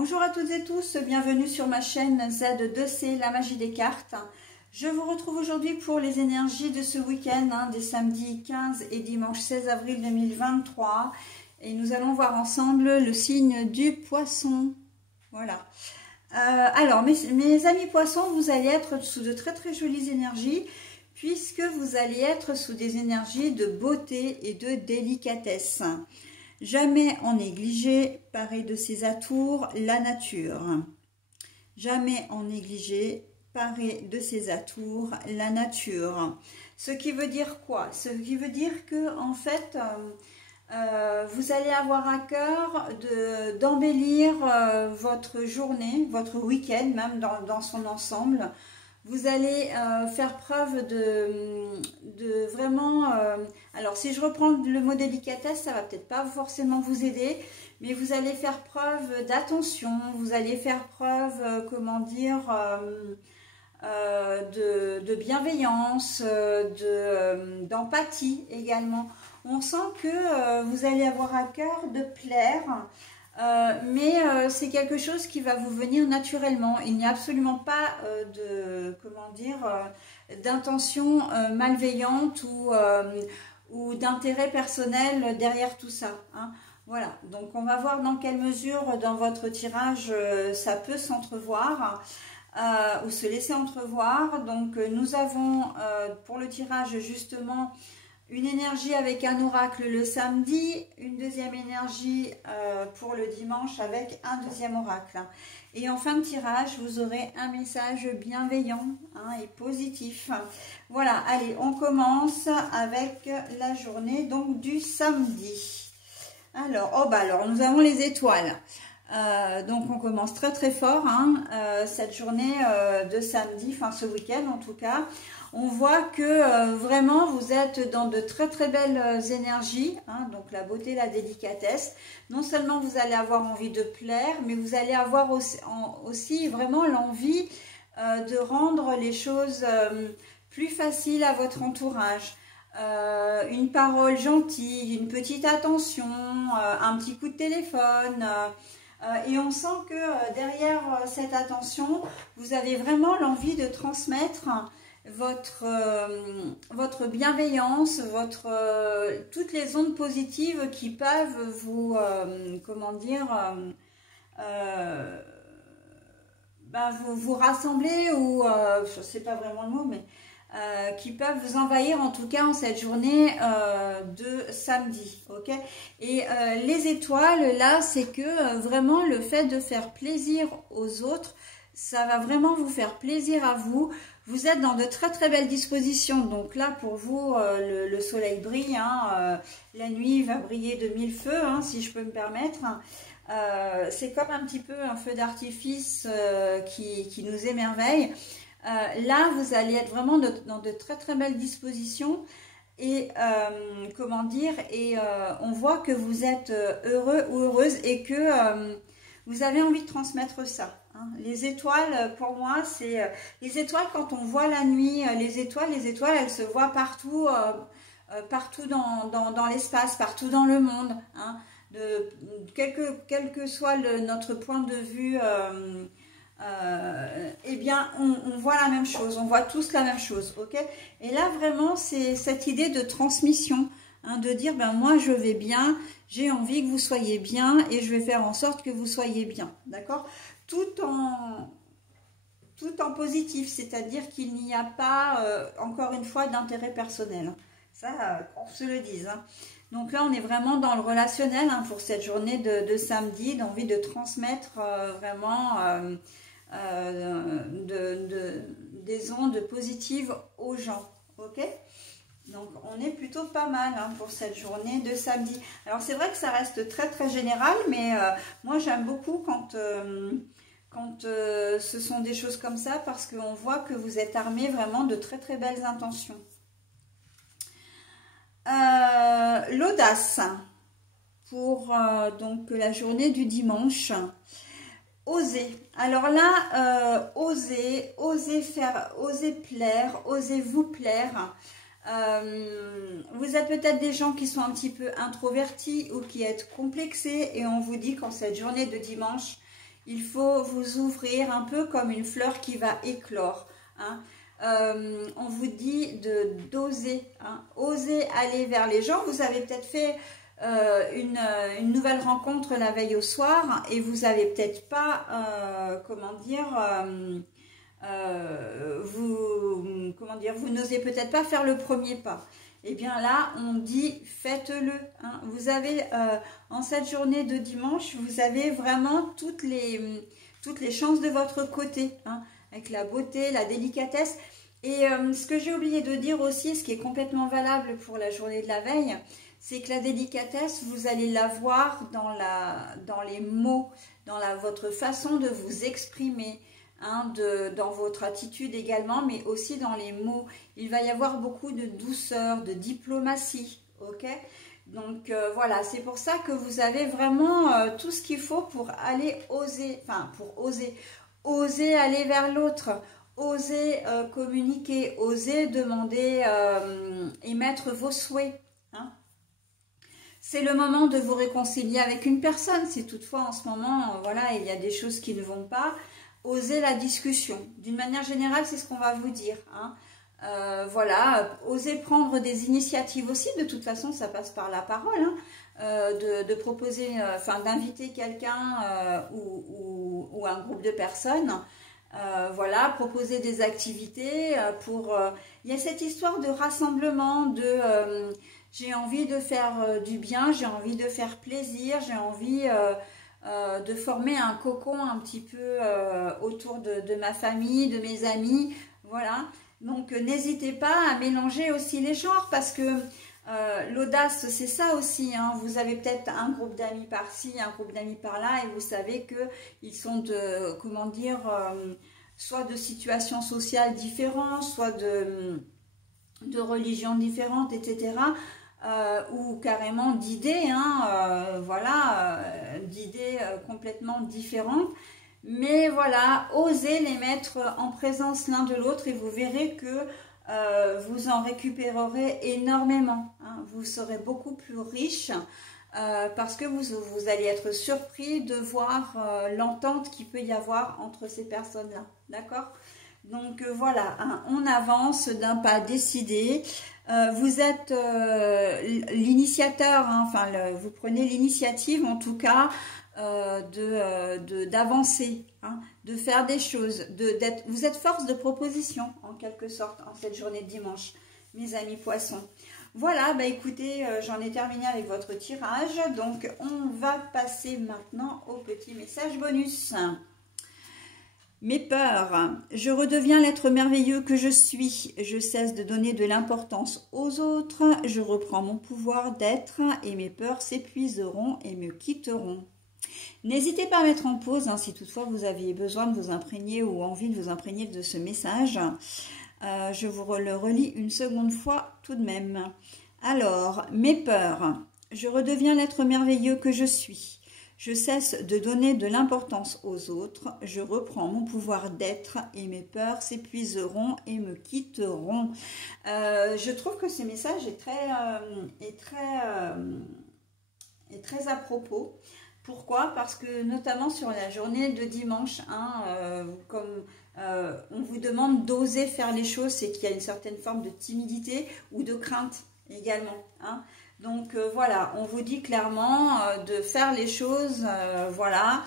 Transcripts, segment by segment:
Bonjour à toutes et tous, bienvenue sur ma chaîne Z2C, la magie des cartes. Je vous retrouve aujourd'hui pour les énergies de ce week-end, des samedis 15 et dimanche 16 avril 2023. Et nous allons voir ensemble le signe du poisson. Voilà. Alors, mes amis poissons, vous allez être sous de très jolies énergies, puisque vous allez être sous des énergies de beauté et de délicatesse. Jamais en négliger, paré de ses atours, la nature. Jamais en négliger, paré de ses atours, la nature. Ce qui veut dire quoi? Ce qui veut dire que, en fait, vous allez avoir à cœur d'embellir votre journée, votre week-end, même dans son ensemble. Vous allez faire preuve de vraiment... alors, si je reprends le mot délicatesse, ça va peut-être pas forcément vous aider, mais vous allez faire preuve d'attention, vous allez faire preuve, comment dire, de bienveillance, d'empathie également. On sent que vous allez avoir à cœur de plaire, mais c'est quelque chose qui va vous venir naturellement. Il n'y a absolument pas d'intention malveillante ou d'intérêt personnel derrière tout ça. Voilà, donc on va voir dans quelle mesure dans votre tirage ça peut s'entrevoir ou se laisser entrevoir. Donc nous avons pour le tirage justement une énergie avec un oracle le samedi, une deuxième énergie pour le dimanche avec un deuxième oracle. Et en fin de tirage, vous aurez un message bienveillant et positif. Voilà, allez, on commence avec la journée donc du samedi. Alors, nous avons les étoiles. Donc on commence très fort cette journée de samedi, enfin ce week-end en tout cas. On voit que vraiment vous êtes dans de très belles énergies, donc la beauté, la délicatesse. Non seulement vous allez avoir envie de plaire, mais vous allez avoir aussi vraiment l'envie de rendre les choses plus faciles à votre entourage. Une parole gentille, une petite attention, un petit coup de téléphone. Et on sent que derrière cette attention, vous avez vraiment l'envie de transmettre votre bienveillance, toutes les ondes positives qui peuvent vous, vous rassembler ou, je ne sais pas vraiment le mot, mais qui peuvent vous envahir en tout cas en cette journée de samedi, ok. Et les étoiles là, c'est que vraiment le fait de faire plaisir aux autres, ça va vraiment vous faire plaisir à vous. Vous êtes dans de très belles dispositions. Donc là pour vous le soleil brille, la nuit va briller de mille feux, si je peux me permettre. C'est comme un petit peu un feu d'artifice qui nous émerveille. Là, vous allez être vraiment dans de très belles dispositions et on voit que vous êtes heureux ou heureuse et que vous avez envie de transmettre ça. Les étoiles, pour moi, c'est les étoiles quand on voit la nuit. Les étoiles, elles se voient partout, partout dans l'espace, partout dans le monde. Quel que soit notre point de vue. Eh bien on voit la même chose, on voit tous la même chose, ok. Et là vraiment c'est cette idée de transmission, de dire ben moi je vais bien, j'ai envie que vous soyez bien et je vais faire en sorte que vous soyez bien, d'accord, tout en positif, c'est-à-dire qu'il n'y a pas encore une fois d'intérêt personnel, ça on se le dise, Donc là, on est vraiment dans le relationnel pour cette journée de samedi, d'envie de transmettre vraiment des ondes positives aux gens, ok. Donc on est plutôt pas mal pour cette journée de samedi. Alors c'est vrai que ça reste très général, mais moi j'aime beaucoup quand ce sont des choses comme ça, parce qu'on voit que vous êtes armés vraiment de très belles intentions. L'audace pour donc la journée du dimanche. Oser. Alors là, oser plaire, osez vous plaire. Vous êtes peut-être des gens qui sont un petit peu introvertis ou qui êtes complexés, et on vous dit qu'en cette journée de dimanche, il faut vous ouvrir un peu comme une fleur qui va éclore. Hein. On vous dit d'oser, hein, oser aller vers les gens. Vous avez peut-être fait une nouvelle rencontre la veille au soir et vous avez peut-être pas, comment dire, vous n'osez peut-être pas faire le premier pas. Et bien là, on dit faites-le. Hein. Vous avez, en cette journée de dimanche, vous avez vraiment toutes les chances de votre côté, hein, avec la beauté, la délicatesse. Et ce que j'ai oublié de dire aussi, ce qui est complètement valable pour la journée de la veille, c'est que la délicatesse, vous allez la voir dans les mots, dans votre façon de vous exprimer, hein, dans votre attitude également, mais aussi dans les mots. Il va y avoir beaucoup de douceur, de diplomatie, ok? Donc voilà, c'est pour ça que vous avez vraiment tout ce qu'il faut pour aller oser, enfin pour oser aller vers l'autre, oser communiquer, oser demander, émettre vos souhaits, hein. C'est le moment de vous réconcilier avec une personne, si toutefois en ce moment, voilà, il y a des choses qui ne vont pas. Osez la discussion. D'une manière générale, c'est ce qu'on va vous dire. Hein. Voilà, osez prendre des initiatives aussi. De toute façon, ça passe par la parole. Hein. De proposer, enfin, d'inviter quelqu'un ou un groupe de personnes. Voilà, proposer des activités pour... il y a cette histoire de rassemblement, j'ai envie de faire du bien, j'ai envie de faire plaisir, j'ai envie de former un cocon un petit peu autour de ma famille, de mes amis, voilà. Donc n'hésitez pas à mélanger aussi les genres parce que l'audace c'est ça aussi, hein. Vous avez peut-être un groupe d'amis par-ci, un groupe d'amis par-là et vous savez qu'ils sont de, comment dire, soit de situations sociales différentes, soit de religions différentes, etc. Ou carrément d'idées, hein, voilà, d'idées complètement différentes. Mais voilà, osez les mettre en présence l'un de l'autre et vous verrez que vous en récupérerez énormément. Hein. Vous serez beaucoup plus riche parce que vous allez être surpris de voir l'entente qu'il peut y avoir entre ces personnes-là. D'accord ? Donc voilà, hein, on avance d'un pas décidé. Vous êtes l'initiateur, hein, enfin vous prenez l'initiative en tout cas d'avancer, hein, de faire des choses. Vous êtes force de proposition en quelque sorte en cette journée de dimanche, mes amis poissons. Voilà, bah écoutez, j'en ai terminé avec votre tirage. Donc on va passer maintenant au petit message bonus. Mes peurs, je redeviens l'être merveilleux que je suis, je cesse de donner de l'importance aux autres, je reprends mon pouvoir d'être et mes peurs s'épuiseront et me quitteront. N'hésitez pas à mettre en pause hein, si toutefois vous aviez besoin de vous imprégner ou envie de vous imprégner de ce message. Je vous le relis une seconde fois tout de même. Alors, mes peurs, je redeviens l'être merveilleux que je suis. Je cesse de donner de l'importance aux autres, je reprends mon pouvoir d'être et mes peurs s'épuiseront et me quitteront. Je trouve que ce message est très à propos. Pourquoi? Parce que notamment sur la journée de dimanche, hein, comme on vous demande d'oser faire les choses, c'est qu'il y a une certaine forme de timidité ou de crainte également, hein. Donc voilà, on vous dit clairement de faire les choses, voilà,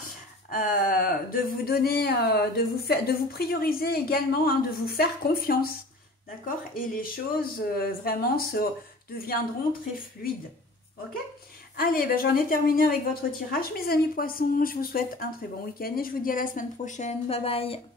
de vous donner, de vous prioriser également, hein, de vous faire confiance, d'accord? Et les choses vraiment deviendront très fluides, ok? Allez, ben, j'en ai terminé avec votre tirage, mes amis poissons. Je vous souhaite un très bon week-end et je vous dis à la semaine prochaine. Bye bye.